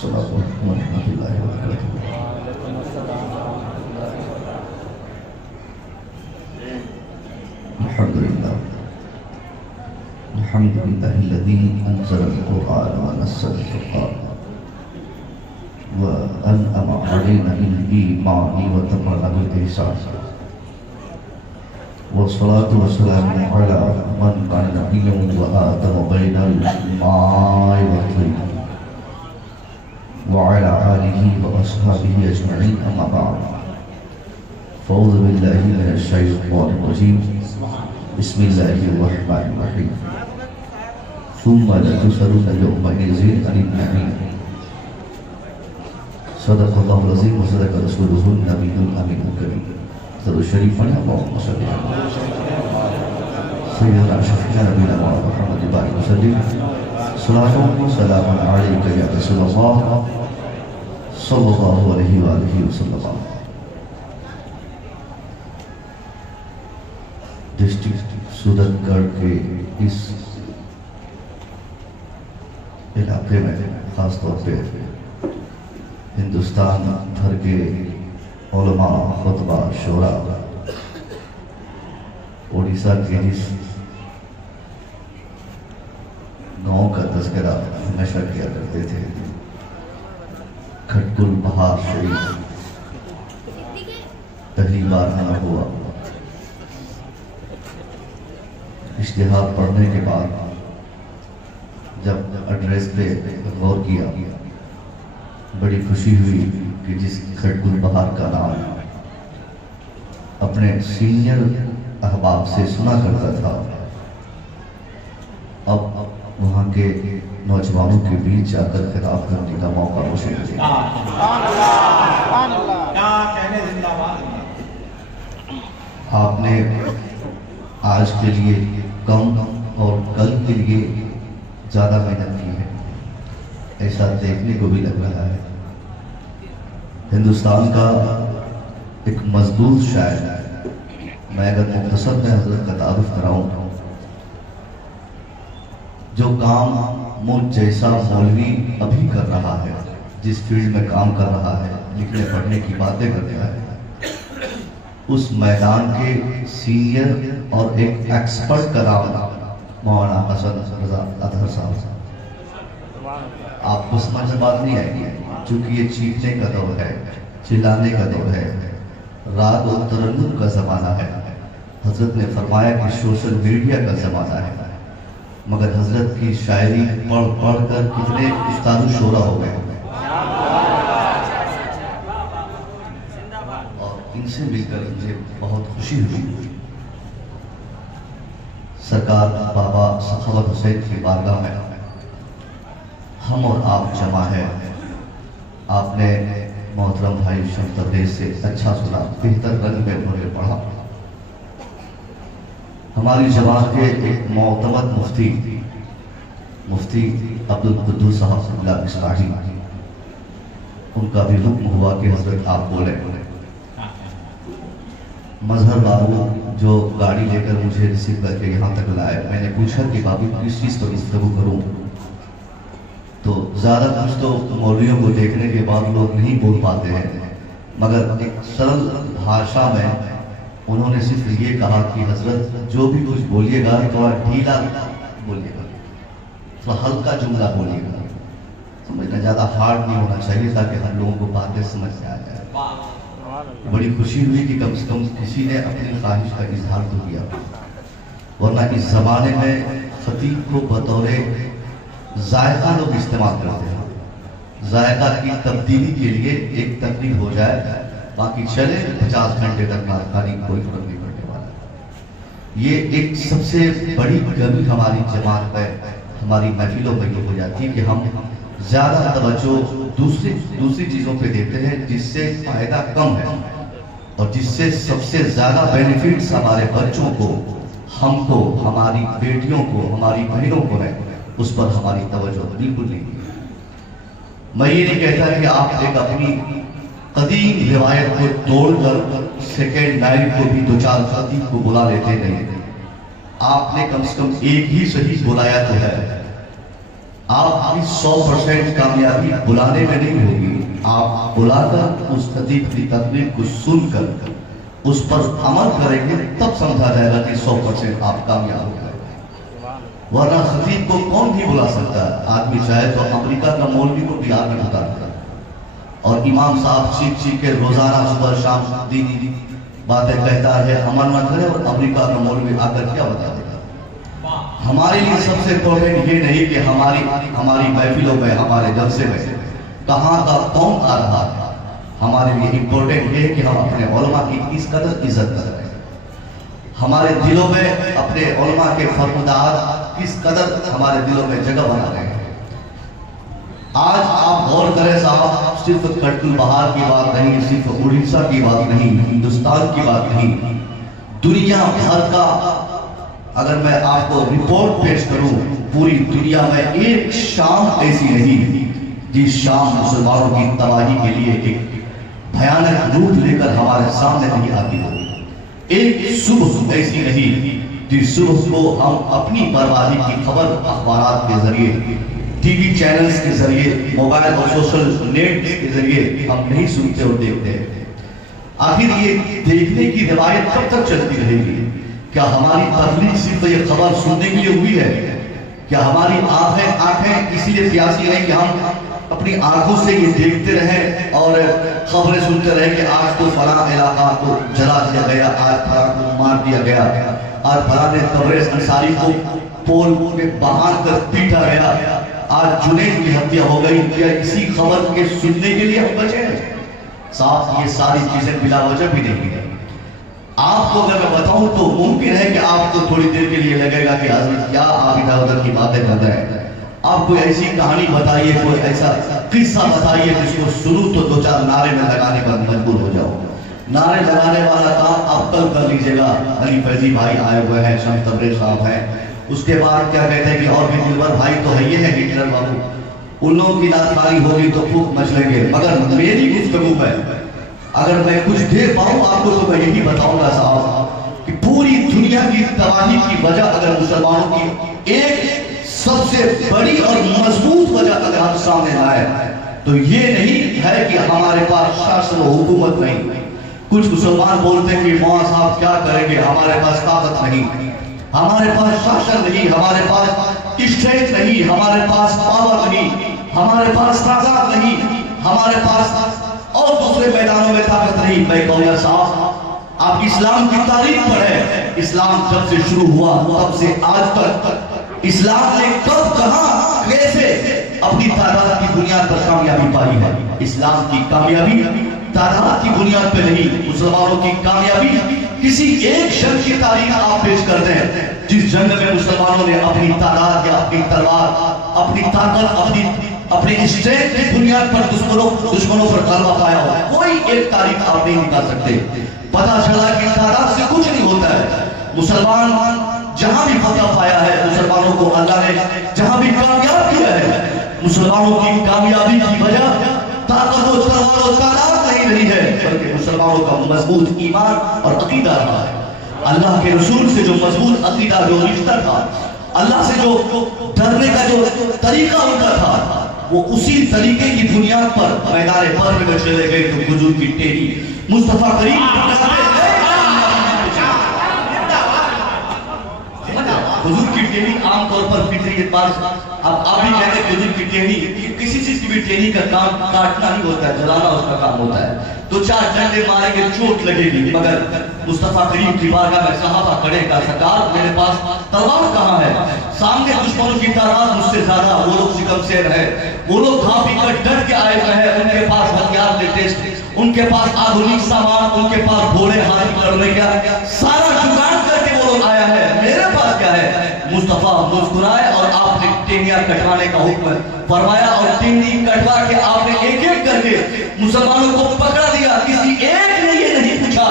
السلام علیکم ورحمۃ اللہ وبرکاتہ۔ الحمد للہ الذی انزل القرآن ونزل الفرقان وانعم علینا بالایمان وتمنا بالاحسان والصلاة والسلام علی من کان نبیا وآدم بین الماء والطین وعلى آله وأصحابه أجمعين أما بعد فأعوذ بالله من الشيطان الرجيم بسم الله الرحمن الرحيم ثم لتسألن يومئذ عن النعيم صدق الله العظيم وصدق رسوله النبي الأمين الكريم درود شریف پڑھیں اللهم صل على سيدنا شفيعنا نبينا محمد بارك وسلم صلاة وسلام عليك يا رسول الله صلی اللہ علیہ وآلہ وسلم۔ ڈسٹرکٹ سودت گڑھ کے اس علاقے میں خاص طور پہ ہندوستان بھر کے علماء، خطبہ، شعراء اڑیسہ کے اس گاؤں کا تذکرہ ہمیشہ کیا کرتے تھے۔ کھٹکل بہار شریف پہلی بار آنا ہوا، اشتہار پڑھنے کے بعد جب ایڈریس پہ غور کیا بڑی خوشی ہوئی کہ جس کھٹکل بہار کا نام اپنے سینئر احباب سے سنا کرتا تھا، اب وہاں کے نوجوانوں کے بیچ جا کر خطاب کرنے کا موقع مجھے ملا۔ آپ نے آج کے لیے کم اور کل کے لیے زیادہ محنت کی ہے، ایسا دیکھنے کو بھی لگ رہا ہے۔ ہندوستان کا ایک مضبوط شاعر، میں اگر مختصر میں حضرت کا تعارف کراؤں، جو کام مجھ جیسا مولوی ابھی کر رہا ہے، جس فیلڈ میں کام کر رہا ہے، لکھنے پڑھنے کی باتیں کر رہا ہے، اس میدان کے سینئر اور ایک ایکسپرٹ کا نام مولانا حسن رضا اطہر صاحب۔ آپ کو سمجھ میں بات نہیں آئے گی چونکہ یہ چیخنے کا دور ہے، چلانے کا دور ہے، راگ و ترنم کا زمانہ ہے۔ حضرت نے فرمایا کہ سوشل میڈیا کا زمانہ ہے، مگر حضرت کی شاعری پڑھ پڑھ کر کتنے استاد و شعرا ہو گئے، اور ان سے مل کر مجھے بہت خوشی ہوئی۔ سرکار بابا سخاوت حسین کی بارگاہ میں ہم اور آپ جمع ہے۔ آپ نے محترم بھائی شمس تبریز سے اچھا سنا، بہتر رنگ میں انہوں نے پڑھا۔ ہماری جماعت کے ایک معتمد مفتی عبدالقدوس صاحب اللہ اصلاحی، ان کا بھی حکم ہوا کہ حضرت آپ بولیں۔ مظہر بابو جو گاڑی لے کر مجھے ریسیو کر کے یہاں تک لائے، میں نے پوچھا کہ بابو کس چیز پر گفتگو کروں، تو زیادہ کچھ تو مولویوں کو دیکھنے کے بعد لوگ نہیں بول پاتے ہیں، مگر ایک سرل بھاشا میں انہوں نے صرف یہ کہا کہ حضرت جو بھی کچھ بولیے گا تھوڑا ڈھیلا بولیے گا، تھوڑا ہلکا جملہ بولیے گا، سمجھنا زیادہ ہارڈ نہیں ہونا چاہیے تاکہ ہر لوگوں کو باتیں سمجھ میں آ جائے۔ بڑی خوشی ہوئی کہ کم سے کم کسی نے اپنی خواہش کا اظہار تو کیا، ورنہ اس زمانے میں خطیب کو بطور ذائقہ لوگ استعمال کرتے ہیں، ذائقہ کی تبدیلی کے لیے ایک تقریب ہو جائے، باقی چلے 50 گھنٹے تک ناکاری کوئی فرق نہیں پڑنے والا۔ یہ ایک سب سے بڑی کمی ہماری جماعت میں، ہماری محفلوں میں یہ ہو جاتی ہے کہ ہم زیادہ توجہ دوسری چیزوں پہ دیتے ہیں جس سے فائدہ کم ہے، اور جس سے سب سے زیادہ بینیفٹس ہمارے بچوں کو، ہم کو، ہماری بیٹیوں کو، ہماری بہنوں کو ہے، اس پر ہماری توجہ بالکل نہیں۔ میں یہ نہیں کہتا کہ آپ ایک اپنی قدیم روایت کو توڑ کر سیکنڈ نائٹ کو بھی 2-4 خطیب کو بلا لیتے نہیں، آپ نے کم سے کم ایک ہی صحیح بلایا تو ہے۔ آپ کی 100% کامیابی بلانے میں نہیں ہوگی، آپ بلا کر اس خطیب کی تقریر کو سن کر اس پر عمل کریں گے، تب سمجھا جائے گا کہ 100% آپ کامیاب ہو گئے۔ ورنہ خطیب کو کون بھی بلا سکتا ہے؟ آدمی چاہے تو امریکہ کا مولوی کو بھی آگے بتا دیتا ہے، اور امام صاحب چیخ چیخ کے روزانہ صبح شام دینی باتیں کہتا ہے، عمل نہ کرے، اور امریکہ کا مولوی آ کر کیا بتا دے گا؟ ہمارے لیے سب سے امپورٹنٹ یہ نہیں کہ ہماری محفلوں میں، ہمارے جلسے میں کہاں کا کون آ رہا ہے، ہمارے لیے امپورٹنٹ یہ ہے کہ ہم اپنے علماء کی کس قدر عزت کر رہے ہیں، ہمارے دلوں میں اپنے علماء کے فرمودات کس قدر ہمارے دلوں میں جگہ بنا رہے ہیں۔ آج آپ غور کریں صاحب، صرف کٹل بہار کی بات نہیں، صرف اڑیسہ کی بات نہیں، ہندوستان کی بات نہیں، دنیا بھر کا اگر میں آپ کو رپورٹ پیش کروں، پوری دنیا میں ایک شام ایسی نہیں جس شام مسلمانوں کی تباہی کے لیے ایک بھیانک روپ لے کر ہمارے سامنے نہیں آتی ہو، ایک صبح ایسی نہیں جس صبح کو ہم اپنی بربادی کی خبر اخبارات کے ذریعے، ٹی وی چینلز کے ذریعے، موبائل اور سوشل نیٹ کے ذریعے ہم نہیں سنتے اور دیکھتے ہیں۔ آخر یہ دیکھنے کی روایت کب تک چلتی رہے گی؟ کیا ہماری تخلیق صرف یہ خبر سننے کے لیے ہوئی ہے؟ کیا ہماری آنکھیں اسی لیے پیاسی ہیں کہ ہم اپنی آنکھوں سے یہ دیکھتے رہیں اور خبریں سنتے رہیں کہ آج تو فلاں علاقہ کو جلا دیا گیا، آج فلاں کو مار دیا گیا، آج فلاں نے تبریز انصاری کو پول میں باندھ کر پیٹا گیا، آج جنید کی ہتیا ہو گئی؟ کیا اسی خبر کے سننے کے لیے ہم بچے ہیں؟ صاحب یہ ساری چیزیں بلا وجہ بھی نہیں ہیں۔ آپ کو اگر میں بتاؤں تو ممکن ہے کہ آپ کو تھوڑی دیر کے لیے لگے گا کہ حضرت کیا آپ ادھر ادھر کی باتیں کر رہے ہیں، آپ کوئی ایسی کہانی بتائیے، کوئی ایسا قصہ بتائیے جس کو سنوں تو دو چار نعرے میں لگانے پر مجبور ہو جاؤ۔ نعرے لگانے والا کام آپ کل کر لیجئے گا، علی فیضی بھائی آئے ہوئے ہیں، شمس تبریز صاحب ہیں، اس کے بعد کیا کہتے ہیں کہ اور بھی دلبر بھائی تو ہے، یہ ہے ہٹلر بابو، ان لوگوں کی ناکاری ہوگی تو خوب مچ لیں گے، مگر میری گفتگو میں اگر میں کچھ دے پاؤں آپ کو تو میں یہی بتاؤں گا صاحب کہ پوری دنیا کی تباہی کی وجہ اگر مسلمانوں کی ایک سب سے بڑی اور مضبوط وجہ اگر ہم سامنے لائے تو یہ نہیں ہے کہ ہمارے پاس شاشن و حکومت نہیں۔ کچھ مسلمان بولتے ہیں کہ مولانا صاحب کیا کریں گے، ہمارے پاس طاقت نہیں، ہمارے پاس شاشن نہیں، ہمارے پاس اسٹیٹ نہیں، ہمارے پاس پاور نہیں، ہمارے پاس طاقت نہیں، ہمارے پاس اور دوسرے میدانوں میں طاقت نہیں۔ میں کہوں گا صاحب آپ اسلام کی تاریخ پڑھیں، اسلام جب سے شروع ہوا تب سے آج تک اسلام نے کب کہاں کیسے اپنی تعداد کی بنیاد پر کامیابی پائی ہے؟ اسلام کی کامیابی تعداد کی بنیاد پہ نہیں، مسلمانوں کی کامیابی کسی ایک شخص کی تاریخ آپ پیش کر دیں جس جنگ میں مسلمانوں نے اپنی تعداد یا اپنی تلوار، اپنی طاقت، اپنی اسٹریٹ کی بنیاد پر دشمنوں پر غلبہ پایا ہو، کوئی ایک تاریخ آپ نہیں نکال سکتے۔ پتہ چلا کہ تعداد سے کچھ نہیں ہوتا ہے، مسلمان جہاں بھی فتح پایا ہے، مسلمانوں کو اللہ نے جہاں بھی کامیاب کیا ہے، مسلمانوں کی کامیابی کی وجہ طاقت و تلوار و تعداد نہیں رہی ہے، بلکہ مسلمانوں کا مضبوط ایمان اور عقیدہ رہا ہے۔ اللہ کے رسول سے جو مضبوط عقیدہ، جو رشتہ تھا، اللہ سے جو ڈرنے کا جو طریقہ ہوتا تھا، وہ اسی طریقے کی بنیاد پر میدان بدر میں چلے گئے تو حضور کی ٹیری مصطفیٰ کریم حضور کی ٹیری عام طور پر فطریت پاس اب آپ بھی کہتے ہیں کہ حضور کی ٹیری کسی چیز کی بھی ٹیری کا کام کاٹنا نہیں ہوتا ہے، جلانا اس کا کام ہوتا ہے، دو چار ڈنڈے ماریں گے چوٹ لگے گی، مگر مصطفیٰ کریم کی بارگاہ میں صحابہ کھڑے کا سرکار میرے پاس تلوار کہاں ہے؟ سامنے دشمنوں کی تعداد مجھ سے زیادہ، وہ لوگ شکم سیر ہے، وہ لوگ دھاپی کر ڈٹ کے آئے ہوئے ہیں، ان کے پاس ہتھیار لیٹسٹ، ان کے پاس آدھونک سامان، ان کے پاس گھوڑے ہاتھی کرنے کا سارا جگاڑ کر کے وہ لوگ آیا ہے، میرے پاس کیا ہے؟ مصطفیٰ مسکرائے اور آپ نے ٹینیاں کٹوانے کا حکم فرمایا، اور ٹینی کٹوا کے آپ نے ایک ایک کر کے مسلمانوں کو پکڑا دیا، کسی ایک نے یہ نہیں پوچھا،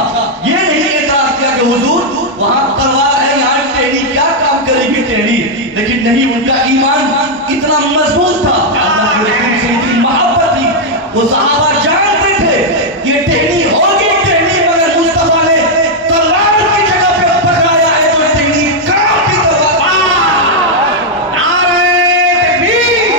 یہ نہیں اعتراض کیا کہ حضور وہاں تلوار ہے، یہاں ٹینی کیا کام کرے گی ٹینی، لیکن نہیں، ان کا ایمان اتنا مضبوط تھا، اللہ کے رسول سے اتنی محبت تھی، وہ صحابہ جانتے تھے یہ ٹینی ہوگی ٹینی، مگر مصطفیٰ نے تلوار کی جگہ پہ پکڑایا ہے تو ٹینی کام کی تلوار۔ نعرہ تکبیر،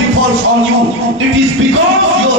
befalls on you, it is because your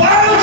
5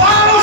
5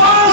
5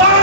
5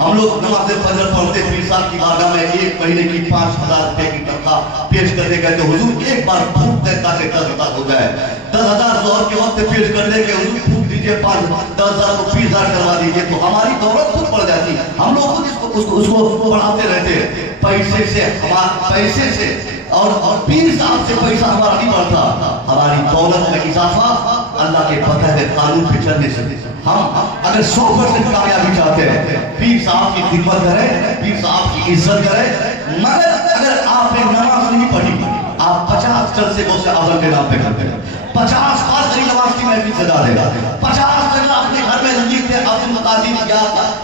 ہم لوگ نماز فجر پڑھتے پیر صاحب کی بارگاہ میں, 1 مہینے کی 5,000 روپے کی تنخواہ پیش کرنے گئے تو حضور ایک بار پھونک دیں تاکہ 10,000 ہو جائے. 10,000 ظہر کے وقت پیش کرنے کے حضور پھونک دیجئے 10,000 کو 20,000 کروا دیجئے تو ہماری دولت خود بڑھ جاتی. ہم لوگ خود اس کو بڑھاتے رہتے پیسے سے, پیسے سے اور پیر صاحب سے پیسہ ہمارا نہیں بڑھتا. ہماری دولت میں اضافہ اللہ کے پتہ ہے قانون پہ چلنے سے. ہم اگر 100% کامیابی چاہتے ہیں, پیر صاحب کی خدمت کریں, پیر صاحب کی عزت کریں, مگر اگر آپ نے نماز نہیں پڑھی, آپ 50 جلسے غوث اعظم کے نام پہ کرتے ہیں, 50 قادری نواز کی محفل سجا دے گا, 50 جگہ اپنے گھر میں رنجیت ہے عبد القادر یا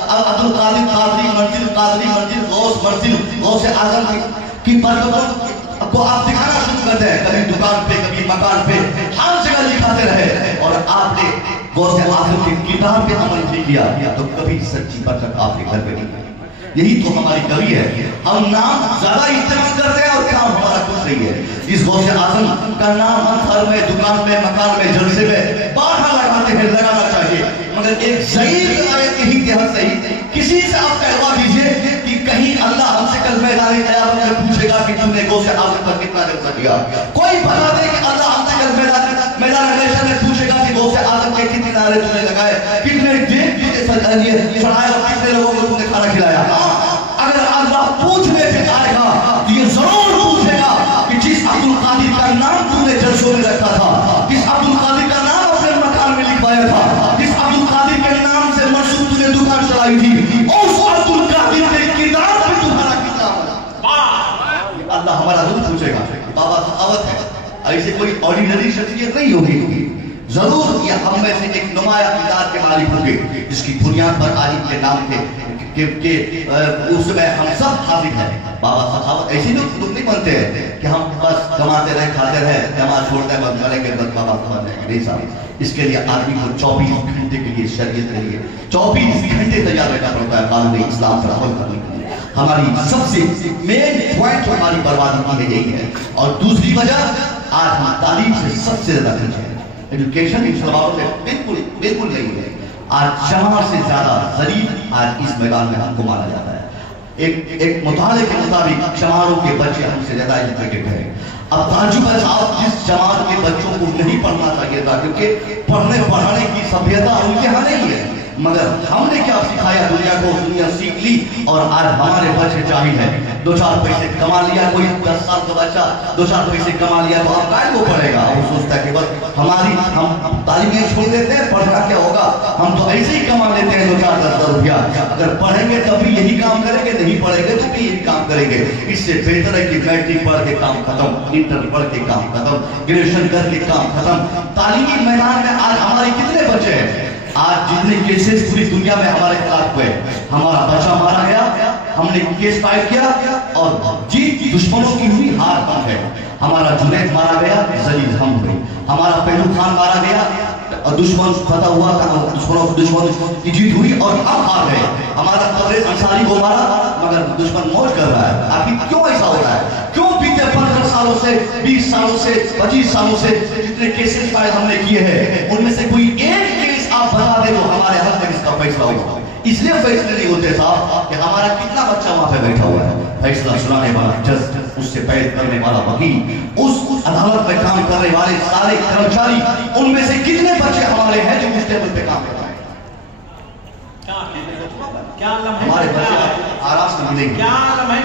عبد القادر قادری منزل غوث منزل غوث اعظم کی برکتوں کو آپ دکھانا شروع کرتے ہیں. کبھی دکان پہ, کبھی مکان پہ, ہر جگہ دکھاتے رہے اور آپ نے غوث اعظم کی کتاب پہ عمل نہیں کیا تو کبھی سچی برکت آپ کے گھر پہ نہیں. یہی تو ہماری کمی ہے, ہم نام زیادہ استعمال کرتے ہیں اور کام ہمارا کچھ نہیں ہے. اس غوث اعظم کا نام ہم گھر میں, دکان میں, مکان میں, جلسے میں بارہا لگاتے ہیں, لگانا چاہیے, مگر ایک ضعیف آیت یہی تحت صحیح کسی سے آپ کہوا دیجئے کہ کہیں اللہ ہم سے کل میدان قیامت میں پوچھے گا کہ تم نے غوث اعظم پر کتنا جلسہ کیا. کوئی بتا دے کہ اللہ ہم سے کل میدان محشر میں پوچھے گا کہ غوث اعظم کے کتنے نعرے تم نے لگائے, کتنے دیگ چڑھائے اور کتنے لوگوں کو تم نے کھانا کھلایا. اگر اللہ پوچھنے پہ آئے گا تو یہ ضرور پوچھے گا کہ جس عبد القادر کا نام تم نے جلسوں میں رکھا تھا, جس عبد القادر کا نام اپنے مکان میں لکھوایا تھا, جس عبد القادر کے نام سے منسوب تم نے دکان چلائی تھی, اس عبد القادر کے کتاب پہ تمہارا کتاب ہے. اللہ ہمارا ضرور پوچھے گا. بابا سخاوت ہے, ایسے کوئی آرڈینری شخصیت نہیں ہوگی, ضرور یہ ہم میں سے ایک نمایاں کردار کے مالک ہوں گے جس کی بنیاد پر عالم کے نام کے اس میں ہم سب حاضر ہیں. بابا سخاوت ایسی لوگ نہیں بنتے ہیں کہ ہم بس کماتے رہے, کھاتے رہے, نماز چھوڑتے ہیں, بس مریں گے, بس بابا سخاوت رہیں گے. نہیں صاحب, اس کے لیے آدمی کو 24 گھنٹے کے لیے, شریعت کے لیے 24 گھنٹے تیار رہنا پڑتا ہے قانون اسلام پر عمل کرنے کے لیے. ہماری سب سے مین پوائنٹ ہماری بربادی کی یہی ہے. اور دوسری وجہ, آج ہم تعلیم سے سب سے زیادہ پیچھے ہیں. ایڈوکیشن مسلمانوں میں بالکل نہیں ہے. آج شمار سے زیادہ ضریب آج اس میدان میں ہم کو مانا جاتا ہے. ایک مطالعے کے مطابق شماروں کے بچے ہم سے زیادہ ایجوکیٹڈ ہیں. اب تعجب ہے صاحب, جس جماعت کے بچوں کو نہیں پڑھنا چاہیے تھا, کیونکہ پڑھنے پڑھانے کی سبھیتا ان کے ہاں نہیں ہے, مگر ہم نے کیا سکھایا دنیا کو, دنیا سیکھ لی اور آج ہمارے بچے جاہل ہیں. 2-4 پیسے کما لیا, کوئی 10 سال کا بچہ 2-4 پیسے کما لیا تو اب کائیں کو پڑھے گا. وہ سوچتا ہے کہ بس ہم تعلیمیں چھوڑ دیتے ہیں, پڑھنا کیا ہوگا, ہم تو ایسے ہی کما لیتے ہیں 2-4-10 روپیہ. اگر پڑھیں گے تب بھی یہی کام کریں گے, نہیں پڑھیں گے تو بھی یہی کام کریں گے. اس سے بہتر ہے کہ میٹرک پڑھ کے کام ختم, انٹر پڑھ کے کام ختم, گریجویشن کر کے کام ختم. تعلیمی میدان میں آج ہمارے کتنے بچے ہیں, آج جتنے کیسز پوری دنیا میں ہمارے خلاف ہوئے, ہمارا بچہ مارا گیا, ہم نے کیس فائل کیا اور جیت دشمنوں کی ہوئی, ہار کم ہے. ہمارا جنید مارا گیا, ذلیل ہم ہوئے. ہمارا پہلو خان مارا گیا, دشمن فتح ہوا, دشمن کی جیت ہوئی اور ہم ہار گئے. ہمارا پرویز انصاری کو مارا مگر دشمن موج کر رہا ہے. آخر کیوں ایسا ہو رہا ہے, کیوں بیتے 15 سالوں سے, 20 سالوں سے, 25 سالوں سے جتنے کیسز فائل ہم نے کیے ہیں ان میں سے کوئی ایک کیس آپ بتا دیں تو ہمارے حق میں اس کا فیصلہ ہوگا. اس لیے فیصلے نہیں ہوتے صاحب کہ ہمارا کتنا بچہ وہاں پہ بیٹھا ہوا ہے, فیصلہ سنانے والا جج, اس سے بحث کرنے والا وکیل, اس عدالت میں کام کرنے والے سارے کرمچاری, ان میں سے کتنے بچے ہمارے ہیں جو اس ٹیبل پہ کام کر رہے ہیں. ہمارے بچے آرام سے ملیں گے,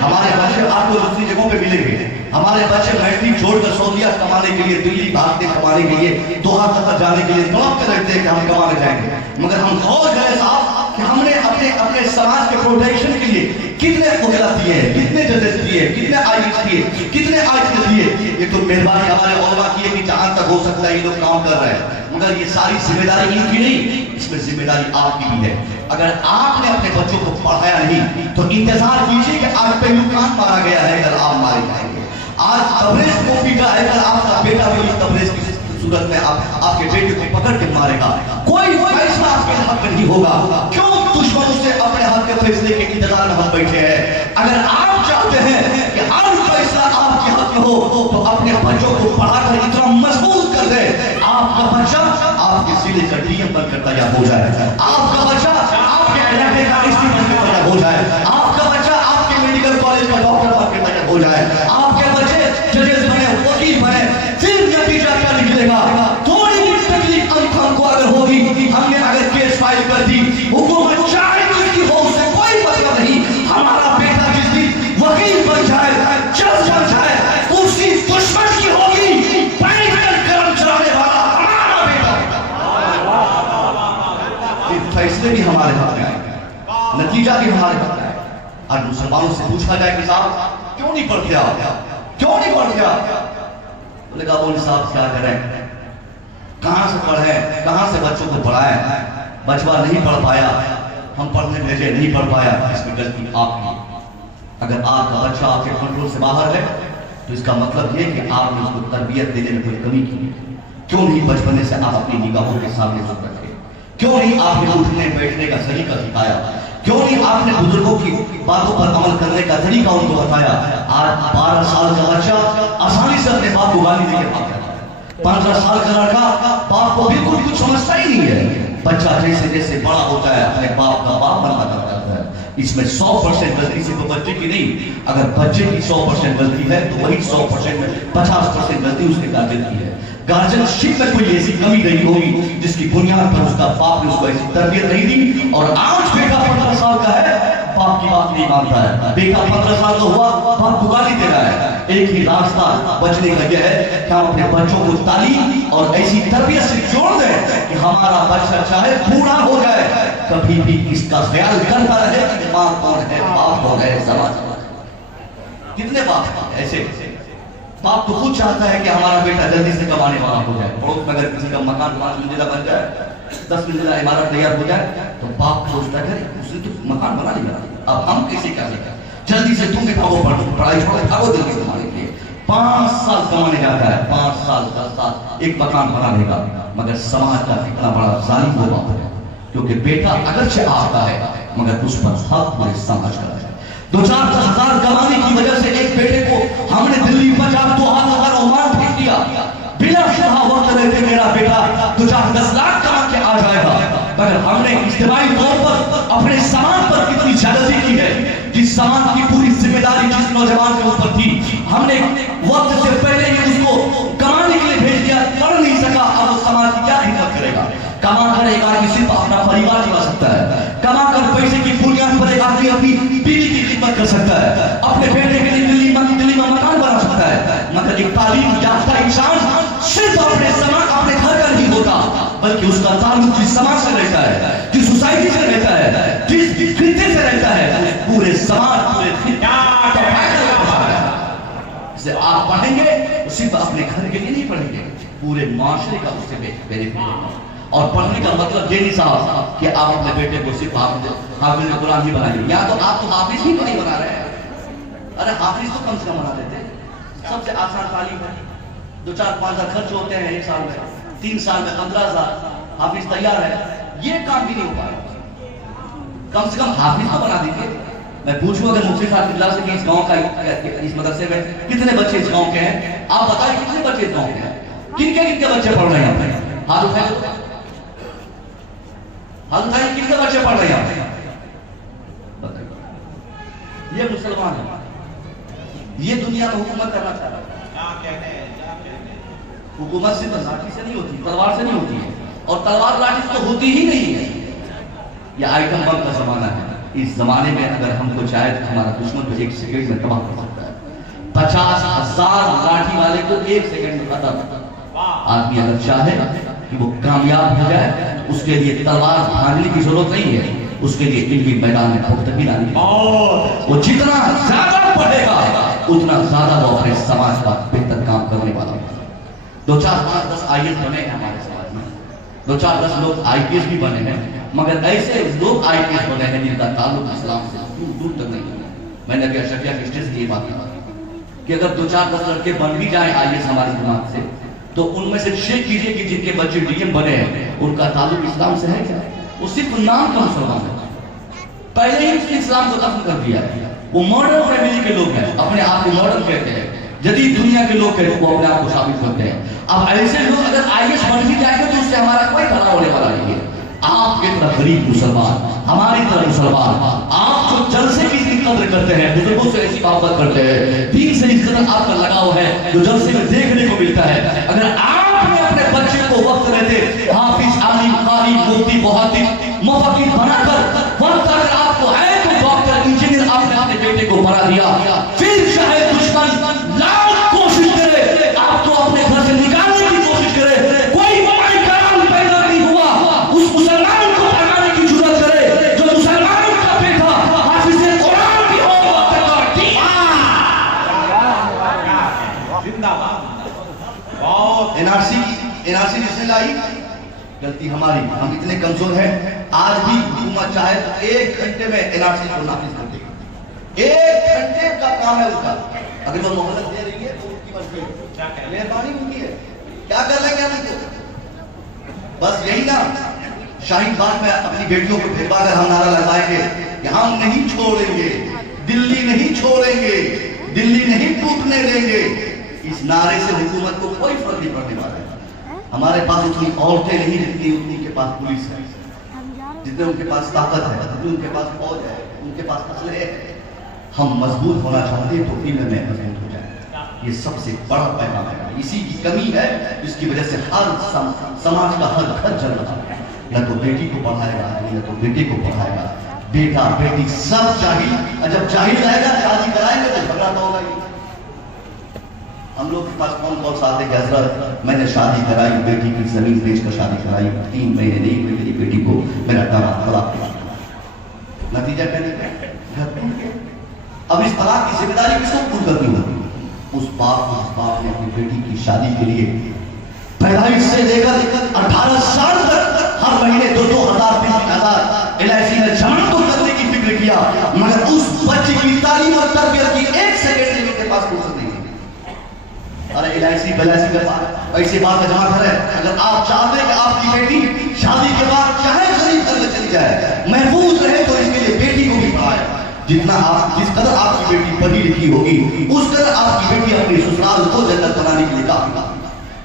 ہمارے بچے آپ کو دوسری جگہوں پہ ملیں گے. ہمارے بچے میٹرک چھوڑ کر سعودیہ کمانے کے لیے, دلی بھاگتے کمانے کے لیے, دوحہ قطر جانے کے لیے تڑپ کے رہتے ہیں کہ ہم کمانے جائیں گے. مگر ہم سوچ گئے صاحب کہ ہم نے اپنے سماج کے پروٹیکشن کے لیے کتنے عہدہ دیے ہیں, کتنے ججز دیے, کتنے آئیس دیے, کتنے آئیس دیے. یہ تو مہربانی ہمارے علماء کی ہے کہ جہاں تک ہو سکتا ہے یہ لوگ کام کر رہے ہیں, مگر یہ ساری ذمہ داری ان کی نہیں, اس میں ذمہ داری آپ کی بھی ہے. اگر آپ نے اپنے بچوں کو پڑھایا نہیں تو انتظار کیجیے کہ آج پہلو خان مارا گیا ہے, اگر آپ مارے جائیں گے. آج تبریز کو پیٹا ہے, اگر آپ کا بیٹا بھی تبریز کی صورت میں آپ کے بیٹے کو پکڑ کے مارے گا, کوئی فیصلہ آپ کے حق میں نہیں ہوگا. کیوں دشمنوں سے اپنے حق کے فیصلے کے انتظار میں ہم بیٹھے ہیں؟ اگر آپ چاہتے ہیں کہ ہر فیصلہ آپ کے حق میں ہو تو اپنے بچوں کو پڑھا کر اتنا مضبوط کر دیں, آپ کا بچہ آپ کے ضلع کا ڈی ایم بن کر تیار ہو جائے, آپ کا بچہ آپ کے علاقے کا ایس پی بن کر تیار ہو جائے, آپ کا بچہ آپ کے میڈیکل کالج کا ڈاکٹر بن کر تیار ہو جائے, آپ کے بچے ججز بنے, وکیل بنے, پھر نتیجہ کیا نکلے گا؟ تھوڑی بھی تکلیف ہم کو اگر ہوگی, ہم نے اگر کیس فائل کر دی, حکومت چاہے اس کی ہو, اس سے کوئی مطلب نہیں. ہمارا بیٹا جس دن وکیل بن جائے, جج بن جائے, اس کی دشمن کی ہوگی بینک کا کرم چلانے والا ہمارا بیٹا. فیصلے بھی ہمارے ہاتھ میں آئے, نتیجہ بھی ہمارے ہاتھ میں آئے. آج مسلمانوں سے پوچھا جائے کہ صاحب کیوں نہیں پڑھتے آپ, کیوں نہیں پڑھتے آپ؟ بولے کہا مولوی صاحب کیا کریں, کہاں سے پڑھیں, کہاں سے بچوں کو پڑھائیں, بچوا نہیں پڑھ پایا, ہم پڑھنے بھیجے نہیں پڑھ پایا. اس میں غلطی آپ کی. اگر آپ کا بچہ آپ کے کنٹرول سے باہر ہے تو اس کا مطلب یہ کہ آپ نے اس کو تربیت دینے میں کوئی کمی کی. کیوں نہیں بچپنے سے آپ اپنی نگاہوں کے سامنے رکھ رکھے, کیوں نہیں آپ نے اٹھنے بیٹھنے کا طریقہ سکھایا, کیوں نہیں آپ نے بزرگوں کی باتوں پر عمل کرنے کا طریقہ ان کو بتایا؟ آج 12 سال کا بچہ آسانی سے اپنے باپ کو گالی دے کے بات کرتا ہے, 15 سال کا لڑکا باپ کو بالکل کچھ سمجھتا ہی نہیں ہے. بچہ جیسے جیسے بڑا ہوتا ہے اپنے باپ کا باپ بننا کرتا ہے. اس میں 100% غلطی صرف بچے کی نہیں, اگر بچے کی 100% غلطی ہے تو وہی 100% میں 50% غلطی اس کے گارجن کی ہے. گارجن شپ میں کوئی ایسی کمی نہیں ہوگی جس کی بنیاد پر اس کا باپ نے اس کو ایسی تربیت نہیں دی. اور آج بیٹا 15 سال کا ہے, باپ کی بات نہیں مانتا ہے, بیٹا 15 سال کا ہوا, باپ کو گالی دے رہا ہے. ایک ہی راستہ بچنے کا یہ ہے کہ ہم اپنے بچوں کو تعلیم اور ایسی تربیت سے جوڑ دیں کہ ہمارا بچہ چاہے بوڑھا ہو جائے کبھی بھی اس کا خیال کرتا رہے کہ ماں کون ہے, باپ کون ہے, سماج. کتنے باپ ایسے باپ تو خود چاہتا ہے کہ ہمارا بیٹا جلدی سے کمانے والا ہو جائے. پڑوس میں اگر کسی کا مکان 5 منزلہ بن جائے, 10 منزلہ عمارت تیار ہو جائے تو باپ سوچتا ہے کہ اس نے تو مکان بنا لیا, اب ہم کیسے کیا کریں, جلدی سے تم بھی بھاگو, پڑھائی چھوڑو, بھاگو جلدی کمانے کے لیے. 5 سال کمانے جاتا ہے, 5 سال 10 سال ایک مکان بنا لے گا. مگر سماج کا کتنا بڑا ظالم وہ باپ ہے, کیونکہ بیٹا اگرچہ آتا ہے مگر اس پر حق پورے سماج کا ہے. 2-4 ہزار کمانے کی وجہ سے ایک بیٹے کو ہم نے دلی پنجاب 2000 عمان بھیج دیا. بلا شبہ وقت رہتے میرا بیٹا 2-4-10 لاکھ کما کے آ جائے گا. مگر ہم نے اجتماعی طور پر اپنے سامان پر کتنی زیادتی کی ہے. جس سامان کی پوری ذمہ داری جس نوجوان کے اوپر تھی, ہم نے وقت سے پہلے ہی اس کو کمانے کے لیے بھیج دیا, پڑھ نہیں سکا. اب وہ سماج کی کیا خدمت کرے گا؟ کما کر ایک آدمی صرف اپنا پریوار چلا سکتا ہے, کما کر پیسے کی بنیاد پر ایک آدمی اپنی بیوی کی خدمت کر سکتا ہے, اپنے بیٹے کے لیے دلی میں مکان بنا سکتا ہے. مگر ایک تعلیم یافتہ انسان صرف اپنے سماج اپنے گھر کا نہیں ہوتا بلکہ اس کا تعلق جس سماج سے رہتا ہے, جس سوسائٹی سے رہتا ہے, جس خطے سے رہتا ہے, پورے سماج پورے خطے. آپ پڑھیں گے صرف اپنے گھر کے لیے نہیں پڑھیں گے, پورے معاشرے کا اس سے بینیفٹ ہوگا. اور پڑھنے کا مطلب یہ نہیں صاحب کہ آپ اپنے بیٹے کو صرف حافظ قرآن ہی بنائیے, یا تو آپ تو حافظ ہی نہیں بنا رہے ہیں. ارے حافظ تو کم سے کم بنا دیتے, سب سے آسان تعلیم ہے. 2-4-5 ہزار خرچ ہوتے ہیں ایک سال میں, 3 سال میں 15,000 حافظ تیار ہے. یہ کام بھی نہیں ہو پا رہا, کم سے کم حافظ تو بنا دیجیے. میں پوچھوں اگر مفتی صاحب کی کلاس سے کہ اس گاؤں کا اس مدرسے میں کتنے بچے اس گاؤں کے ہیں, آپ بتائیں کتنے بچے اس گاؤں کے ہیں, کن کے بچے پڑھ رہے ہیں؟ ہاتھ اٹھائیں, ہاتھ اٹھائیں, کن کے بچے پڑھ رہے ہیں؟ یہ مسلمان ہے, یہ دنیا میں حکومت کرنا چاہ رہا ہے. حکومت صرف لاٹھی سے نہیں ہوتی, تلوار سے نہیں ہوتی ہے, اور تلوار لاٹھی سے تو ہوتی ہی نہیں ہے. یہ آئٹم بم کا زمانہ ہے. اس زمانے میں اگر ہم کو چاہے تو ہمارا دشمن کو 1 سیکنڈ میں تباہ کر سکتا ہے. 50,000 لاٹھی والے کو 1 سیکنڈ میں ختم. آدمی اگر چاہے کہ وہ کامیاب ہو جائے اس کے لیے تلوار بھاگنے کی ضرورت نہیں ہے, اس کے لیے علمی میدان میں پختگی لانی ہے. وہ جتنا زیادہ پڑھے گا اتنا زیادہ وہ اپنے سماج کا بہتر کام کرنے والا ہوگا. 2-4-5-10 IAS بنے ہیں ہمارے سماج میں, 2-4-10 لوگ IPS بھی بنے ہیں, مگر ایسے لوگ IPS بنے ہیں جن کا تعلق اسلام سے دور تک نہیں ہے. میں نے ابھی اشرفیہ کے اسٹیج سے یہ بات کہا کہ اگر 2-4-10 لڑکے بن بھی جائیں IAS ہماری جماعت سے, تو ان میں سے چیک کیجئے کہ جن کے بچے DM بنے ہیں ان کا تعلق اسلام سے ہے کیا؟ وہ صرف نام کا مسلمان ہے, پہلے ہی اس نے اسلام کو دفن کر دیا ہے. وہ ماڈرن فیملی کے لوگ ہیں, اپنے آپ کو ماڈرن کہتے ہیں, جدید دنیا کے لوگ کہتے ہیں, وہ اپنے آپ کو ثابت کرتے ہیں. اب ایسے لوگ اگر IAS بن بھی جائیں گے تو اس سے ہمارا کوئی بھلا غریب مسلمان، ہماری طرح مسلمان، آپ جو جلسے کی اتنی قدر کرتے ہیں، بزرگوں سے ایسی محبت کرتے ہیں، دین سے اس قدر آپ کا لگاؤ ہے جو جلسے میں دیکھنے کو ملتا ہے. اگر آپ نے اپنے بچے کو وقت رہتے حافظ، عالم، قاری، مفتی، محدث، مفکر بنا کر وقت اگر آپ کو ہے تو ڈاکٹر، انجینئر آپ نے اپنے بیٹے کو بنا دیا، پھر چاہے دشمن لاکھ کوشش کرے آپ کو اپنے گھر سے نکالنے کی کوشش کرے، کوئی مائی کرام پیدا نہیں ہوا اس مسلمان کو بنانے کی جرات کرے جو مسلمان کا بیٹا حافظ قرآن بھی ہو. NRC جس نے لائی غلطی ہماری، ہم اتنے کمزور ہیں. آج بھی حکومت چاہے تو 1 گھنٹے میں NRC کو نافذ کر دے گی. 1 گھنٹے کا کام ہے ان کا. اگر وہ مہلت دے رہی ہے تو ان کی مرضی ہے، مہربانی ان کی ہے. کیا کر لیں گے ہم؟ بس یہی نا، شاہین باغ میں اپنی بیٹیوں کو بھجوا کر ہم نعرہ لگائیں گے کہ ہم نہیں چھوڑیں گے، دلی نہیں چھوڑیں گے، دلی نہیں ٹوٹنے دیں گے. اس نعرے سے حکومت کو کوئی فرق نہیں پڑنے والا ہے. ہمارے پاس اتنی عورتیں نہیں جتنی ان کے پاس پولیس ہے، جتنے ان کے پاس طاقت ہے، جتنے ان کے پاس فوج ہے، ان کے پاس اسلحے ہے. ہم مضبوط ہونا چاہتے ہیں تو علم میں مضبوط ہو جائے. یہ سب سے بڑا پیغام ہے. اسی کی کمی ہے جس کی وجہ سے ہر سماج کا ہر گھر جل رہا ہے. نہ تو بیٹی کو پڑھائے گا، نہ تو بیٹے کو پڑھائے گا. بیٹا بیٹی سب جاہل. جب جاہل رہے گا شادی کرائیں گے تو جھگڑا تو ہوگا ہی. ہم لوگ کے پاس فون کالس آتے کہ حضرت میں نے شادی کرائی، بیٹی کی زمین بیچ کر شادی کرائی، 3 مہینے نہیں ہوئے میری بیٹی کو میرا داماد طلاق دیا. نتیجہ کیا نکلا؟ اب اس طلاق کی ذمہ داری کس کو پور کرنی ہوگی؟ اس باپ نے اپنی بیٹی کی شادی کے لیے پیدائش سے لے کر 18 سال تک ہر مہینے 2,000 3,000 LIC میں جمع تو کرنے کی فکر کیا، مگر اس بچے کی تعلیم اور تربیت کی 1 سیکنڈ کے کے پاس فرصت نہیں ہے. ارے LIC بلائسی کا ایسی بات کا جمع کرے. اگر آپ چاہتے ہیں کہ آپ کی بیٹی شادی کے بعد چاہے غریب گھر میں چلی جائے، محفوظ رہے، تو اس کے لیے بیٹی کو بھی پڑھائے. جتنا آپ، جس قدر آپ کی بیٹی پڑھی لکھی ہوگی اس قدر آپ کی بیٹی اپنی سسرال کو جنت بنانے کے لیے کافی.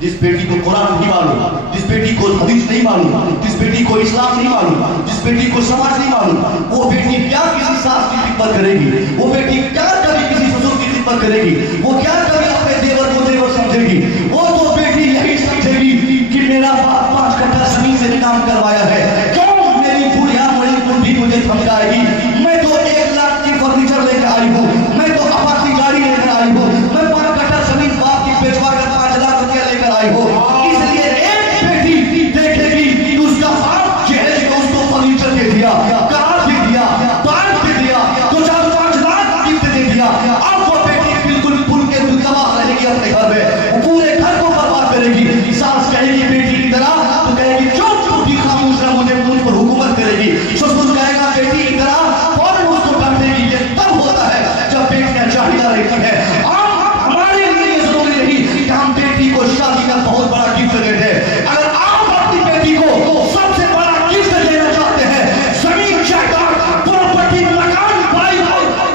جس بیٹی کو قرآن نہیں معلوم، جس بیٹی کو حدیث نہیں معلوم، جس بیٹی کو اسلام نہیں معلوم، جس بیٹی کو سماج نہیں معلوم، وہ بیٹی کیا کسی ساس کی خدمت کرے گی؟ وہ بیٹی کیا کبھی کسی سسر کی خدمت کرے گی؟ وہ کیا کبھی اپنے دیور کو دیور سمجھے گی؟ وہ تو بیٹی یہی سمجھے گی کہ میرا باپ 5 کٹھا زمین سے نکام کروایا ہے، کیوں میری بڑھیا مڑی بھی مجھے سمجھائے گی؟ میں تو 1 لاکھ کی فرنیچر لے کر آئی ہوں، میں تو اپاچی گاڑی لے کر آئی ہوں، میں 5 کٹھا زمین باپ کی بیچوا کر 5 لاکھ روپیہ لے کر آئی ہوں. اس لیے ایک بیٹی دیکھے گی کہ اس کا باپ جہیز میں اس کو فرنیچر دے دیا، کار دے دیا، بائک دے دیا، 2-4-5 لاکھ گفٹ دے دیا. اب وہ بیٹی بالکل پھول کے تباہ رہے گی اپنے گھر میں، پورے گھر کو برباد کرے گی. ساس کہے گی بیٹی کی طرح تو کہے گی چپ چپ خاموش رہ، مجھ پر حکومت کرے گی. سسر کہے گا بیٹی کی طرح، فوراً اس کو ڈانٹے گی. یہ تب ہوتا ہے جب بیٹیاں جاہلہ رہتی ہیں. ہمارے لیے یہ ضروری نہیں کہ ہم بیٹی کو شادی کا بہت بڑا گفٹ دے دیں. اگر آپ اپنی بیٹی کو سب سے بڑا گفٹ دینا چاہتے ہیں، زمین جائیداد پراپرٹی مکان بھائی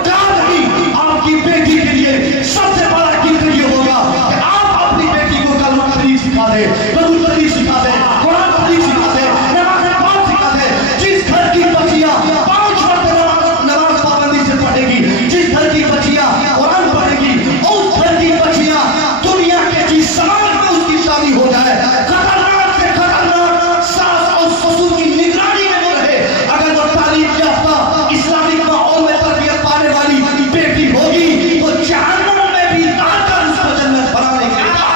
کار نہیں، آپ کی بیٹی کے لیے سب سے بڑا گفٹ یہ ہوگا کہ آپ اپنی بیٹی کو کلمہ شریف سکھا دیں، درود شریف سکھا دیں، قرآن شریف سکھا دیں، نماز پاک سکھا دیں. جس گھر کی بچیاں 5 وقت نماز پابندی سے پڑھے گی، جس گھر کی بچیاں قرآن پڑھے گی، اس گھر کی بچیاں دنیا کے جس سماج میں اس کی شادی ہو جائے، خطرناک سے خطرناک ساس اور سسر کی نگرانی میں وہ رہے. اگر وہ تعلیم یافتہ اسلامک ماحول میں تربیت پانے والی بیٹی ہوگی تو جہنم میں بھی لا کر اس کو جنت بنانے کے لیے.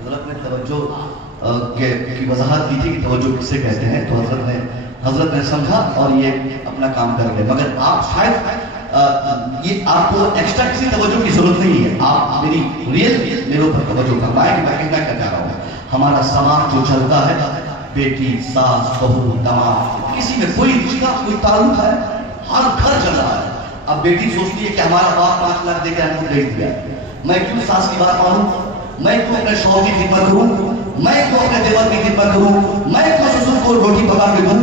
حضرت نے توجہ کی وضاحت کی تھی کہ توجہ کسے کہتے ہیں، تو حضرت نے سمجھا اور یہ اپنا کام کر گئے. مگر آپ شاید یہ آپ کو ایکسٹرا کسی توجہ کی ضرورت نہیں ہے. آپ میری ریئل میرے اوپر توجہ فرمائیں کہ میں کیا کہہ رہا ہوں. ہمارا سماج جو چلتا ہے، بیٹی، ساس، بہو، داماد، کسی میں کوئی رشتہ، کوئی تعلق ہے، ہر گھر چل رہا ہے. اب بیٹی سوچتی ہے کہ ہمارا باپ 5 لاکھ دے کے ہم کو بھیج دیا، میں کیوں ساس کی بات مانوں، میں کیوں اپنے شوہر کی خدمت کروں، میں کیوں اپنے دیور کی خدمت کروں، میں کیوں سسر کو روٹی پکا کے دوں.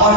5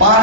5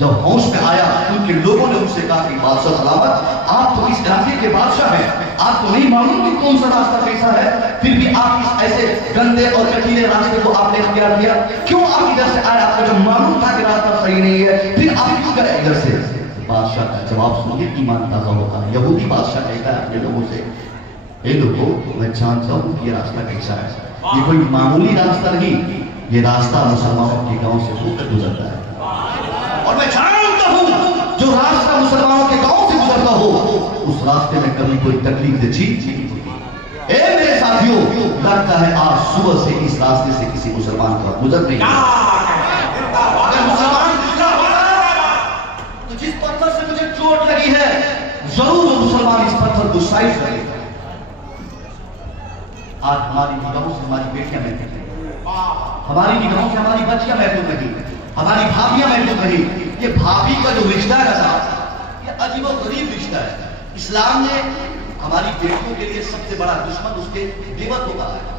جب ہوش میں آیا ان کے لوگوں نے ان سے کہا کہ بادشاہ سلامت، آپ تو اس علاقے کے بادشاہ ہیں، آپ کو نہیں معلوم کہ کون سا راستہ کیسا ہے، پھر بھی آپ اس ایسے گندے اور کٹیلے راستے کو آپ نے اختیار کیا، کیوں آپ ادھر سے آئے؟ آپ کو جو معلوم تھا کہ راستہ صحیح نہیں ہے، پھر آپ کیوں گئے ادھر سے؟ بادشاہ کا جواب سنیے، ایمان تازہ ہوتا ہے۔ یہودی بادشاہ کہتا ہے اپنے لوگوں سے، اے لوگوں میں جانتا ہوں کہ یہ راستہ کیسا ہے، یہ کوئی معمولی راستہ نہیں، یہ راستہ مسلمانوں کے گاؤں سے ہو کر گزرتا ہے، اور میں جانتا ہوں جو راستہ مسلمانوں کے گاؤں سے گزرتا ہو اس راستے میں کبھی کوئی تکلیف دہ چیز نہیں ہوتی۔ اے میرے ساتھیوں، لگتا ہے آج صبح سے اس راستے سے کسی مسلمان کا گزر نہیں ہے۔ اگر مسلمان گزرا تو جس پتھر سے مجھے چوٹ لگی ہے ضرور وہ مسلمان اس پتھر کو سائز کرے گا۔ آج ہماری نگاہوں سے ہماری بیٹیاں محفوظ نہیں، ہماری نگاہوں سے ہماری بچیاں محفوظ نہیں، ہماری بھابیاں محفوظ نہیں۔ یہ بھابی کا جو رشتہ ہے صاحب، یہ عجیب و غریب رشتہ ہے۔ اسلام نے ہماری بیٹیوں کے لیے سب سے بڑا دشمن اس کے دیور کو کہا ہے۔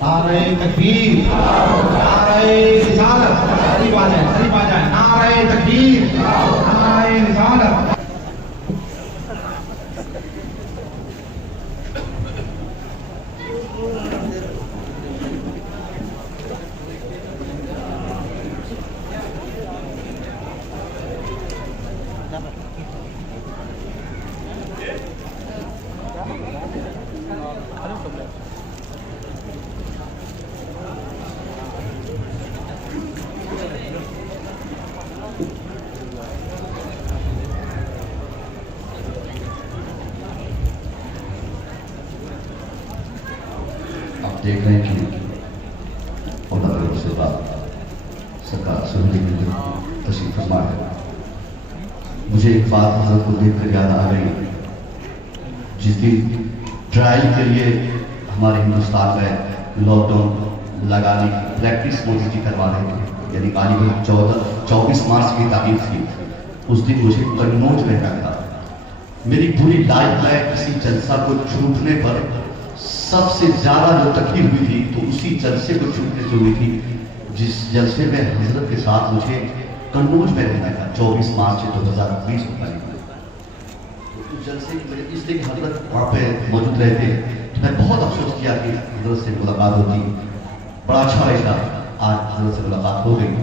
نعرہ تکبیر، نعرہ رسالت، قریب آ جائیں، نعرہ تکبیر، نعرہ رسالت۔ دیکھ رہے ہیں کہ اللہ سے بات سرکار سننے کے لیے تشریف فرما ہے۔ مجھے ایک بات حضرت کو دیکھ کر یاد آ گئی، جس دن ٹرائل کے لیے ہمارے ہندوستان میں لاک ڈاؤن لگانے کی پریکٹس مودی جی کروا رہے تھے، یعنی غالباً 24 مارچ کی تاریخ تھی، اس دن مجھے قنوج میں تھا۔ میری پوری لائف میں کسی جلسہ کو چھوٹنے پر سب سے زیادہ جو تکلیف ہوئی تھی تو اسی جلسے کو چھوٹنے سے ہوئی تھی، جس جلسے میں حضرت کے ساتھ مجھے قنوج میں رہنا تھا 24 مارچ 2020 کو قریب۔ تو اس جلسے کی وجہ اس لیے کہ حضرت وہاں پہ موجود رہتے تو میں بہت افسوس کیا کہ حضرت سے ملاقات ہوتی، بڑا اچھا رہتا آج حضرت سے ملاقات ہو گئی۔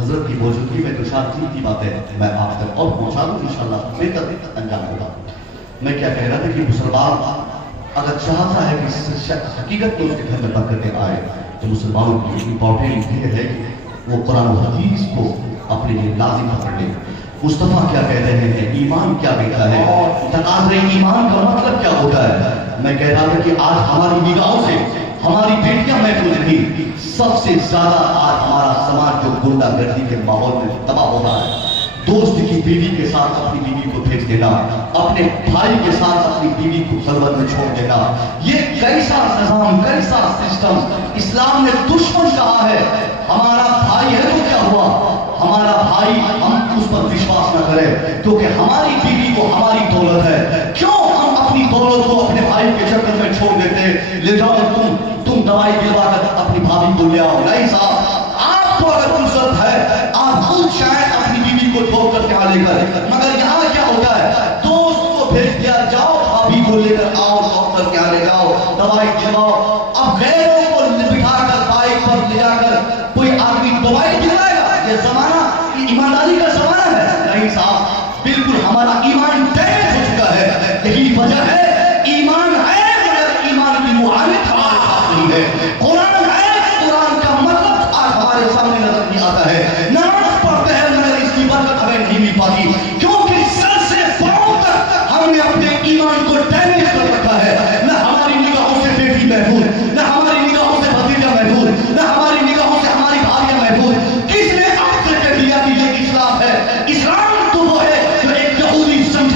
حضرت کی موجودگی میں تو شاید تین باتیں میں آپ تک اور پہنچا دوں، انشاءاللہ بہتر انجام ہوگا۔ میں کیا کہہ رہا تھا کہ مسلمان اگر چاہتا ہے کہ حقیقت میں اس کے گھر میں برکتیں آئے تو مسلمانوں کی امپورٹنٹ یہ ہے کہ وہ قرآن و حدیث کو اپنے لیے لازم پکڑ لیں۔ مصطفیٰ کیا کہہ رہے ہیں، ایمان کیا کہتا ہے، تقاضۂ ایمان کا مطلب کیا ہوتا ہے۔ میں کہہ رہا تھا کہ آج ہماری نگاہوں سے ہماری بیٹیاں محفوظ نہیں، سب سے زیادہ آج ہمارا سماج جو غنڈہ گردی کے ماحول میں تباہ ہو رہا ہے۔ دوست کی بیوی کے ساتھ اپنی بیوی کو بھیج دینا، اپنے بھائی کے ساتھ اپنی بیوی کو خلوت میں چھوڑ دینا، یہ کیسا نظام، کیسا سسٹم اسلام نے دشمن کہا ہے۔ ہمارا بھائی ہے تو کیا ہوا، ہمارا بھائی ہم اس پر وشواس نہ کرے کیونکہ ہماری بیوی کو ہماری دولت ہے، کیوں ہم اپنی دولت کو اپنے بھائی کے چکر میں چھوڑ دیتے؟ لے جاؤ تم دوائی دلوا کر اپنی بھابھی کو لے آؤ۔ نہیں صاحب، آپ کو اگر فرصت ہے آپ خود شاید اپنی بیوی کو ٹھوک کر یہاں لے کر، مگر یہاں کیا ہوتا ہے، دوست کو بھیج دیا، جاؤ بھابھی کو لے کر آؤ، ڈاکٹر کے یہاں لے جاؤ، دوائی دلواؤ۔ اب غیروں کو بٹھا کر بائک پر لے جا کر کوئی آدمی دوائی دلوائے گا؟ یہ زمانہ ایمانداری کا زمانہ ہے؟ نہیں صاحب، بالکل ہمارا ایمان ڈیمیج ہو چکا ہے۔ یہی وجہ ہے ایمان ہے مگر ایمان کی معالج ہمارے پاس نہیں ہے۔ قرآن ہے، قرآن کا مطلب آج ہمارے سامنے نظر نہیں آتا ہے۔ نماز پڑھتے ہیں مگر اس کی برکت ہمیں نہیں مل پاتی کیونکہ سر سے پاؤں تک ہم نے اپنے ایمان کو ڈیمیج کر رکھا ہے۔ نہ ہماری نگاہوں سے بیٹی محفوظ، نہ ہماری نگاہوں سے بھتیجا محفوظ، نہ ہماری نگاہوں سے ہماری بھابیاں محفوظ۔ کس نے آپ سے کہہ دیا کہ یہ اسلام ہے؟ اسلام تو وہ ہے جو ایک یہودی سمجھا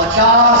50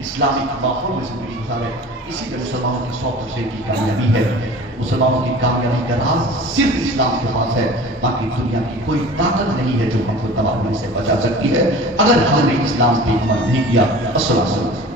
اسلامی ماحول میں زندگی گزارے. اسی میں مسلمانوں کی 100% کی کامیابی ہے. مسلمانوں کی کامیابی کا راز صرف اسلام کے پاس ہے. باقی دنیا کی کوئی طاقت نہیں ہے جو ہم کو تباہ ہونے سے بچا سکتی ہے اگر ہم نے اسلام پہ ایمان نہیں کیا. السلام علیکم.